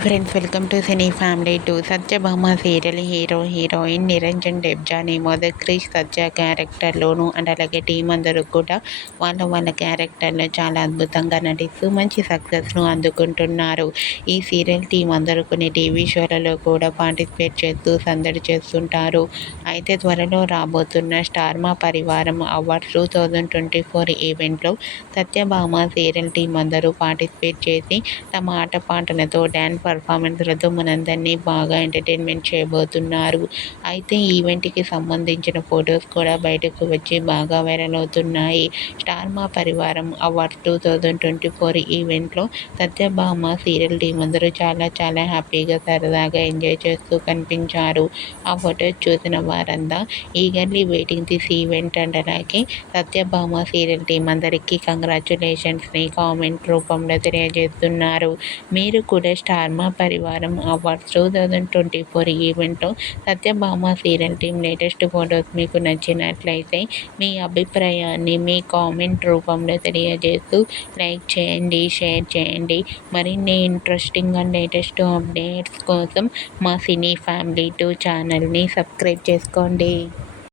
Friends, welcome to cine family two. Satyabhama serial hero heroine Niranjan Debjani మొదటి క్రిష్ సత్య క్యారెక్టర్లోను and అలాగే team అందరూ కూడా వాళ్ళ క్యారెక్టర్లో చాలా అద్భుతంగా నటిస్తూ మంచి సక్సెస్ను అందుకుంటున్నారు. ఈ సీరియల్ టీం అందరూ కొన్ని టీవీ షోలలో కూడా పార్టిసిపేట్ చేస్తూ సందడి చేస్తుంటారు. అయితే త్వరలో రాబోతున్న స్టార్ మా పరివారం అవార్డ్స్ 2024 ఈవెంట్లో సత్యభామ సీరియల్ టీం అందరూ పార్టిసిపేట్ చేసి తమ ఆటపాటలతో డ్యాన్స్ పర్ఫార్మెన్స్లతో మనందరినీ బాగా ఎంటర్టైన్మెంట్ చేయబోతున్నారు. అయితే ఈవెంట్కి సంబంధించిన ఫొటోస్ కూడా బయటకు వచ్చి బాగా వైరల్ అవుతున్నాయి. స్టార్ మా పరివారం అవార్డ్స్ 2024 ఈవెంట్లో సత్యభామ సీరియల్ టీం అందరూ చాలా హ్యాపీగా సరదాగా ఎంజాయ్ చేస్తూ కనిపించారు. ఆ ఫొటోస్ చూసిన వారంతా eagerly waiting this event and అలాగే సత్యభామ సీరియల్ టీం అందరికీ కంగ్రాచ్యులేషన్స్ని కామెంట్ రూపంలో తెలియజేస్తున్నారు. మీరు కూడా స్టార్ మా పరివారం అవార్డ్స్ 2024 ఈవెంట్లో Satyabhama serial team latest photos మీకు నచ్చినట్లయితే మీ అభిప్రాయాన్ని మీ కామెంట్ రూపంలో తెలియజేస్తూ లైక్ చేయండి, షేర్ చేయండి. మరిన్ని ఇంట్రెస్టింగ్ అండ్ లేటెస్ట్ అప్డేట్స్ కోసం మా సినీ ఫ్యామిలీ 2 ఛానల్ని సబ్స్క్రైబ్ చేసుకోండి.